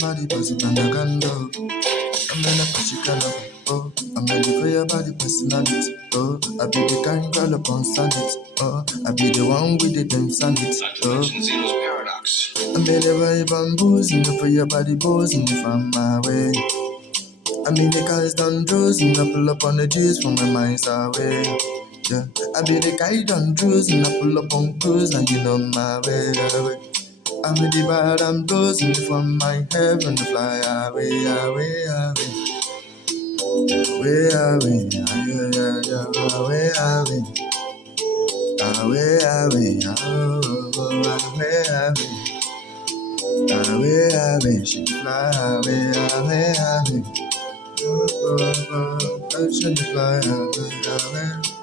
body, pussy, and I can do. I'm in a pussy kind of, oh, I'm ready for your body personality, oh, I be the kind girl upon sanity, oh, I be the one with the damn sanity, oh. I'm in the vibe and boozing for your body, boozing if I'm my way. I mean the guys done druising, I pull up on the juice from my mind's away. Yeah, I be the guy done druising, I pull up on cruise and you know my way. I'm with the bad, I'm dozing from my heaven to fly away, away, away. Away, away, yeah, yeah, yeah, away, away. Away, away, oh, away, away. Away, away, she fly away, away, away. Oh, oh, oh, oh, she fly away, away.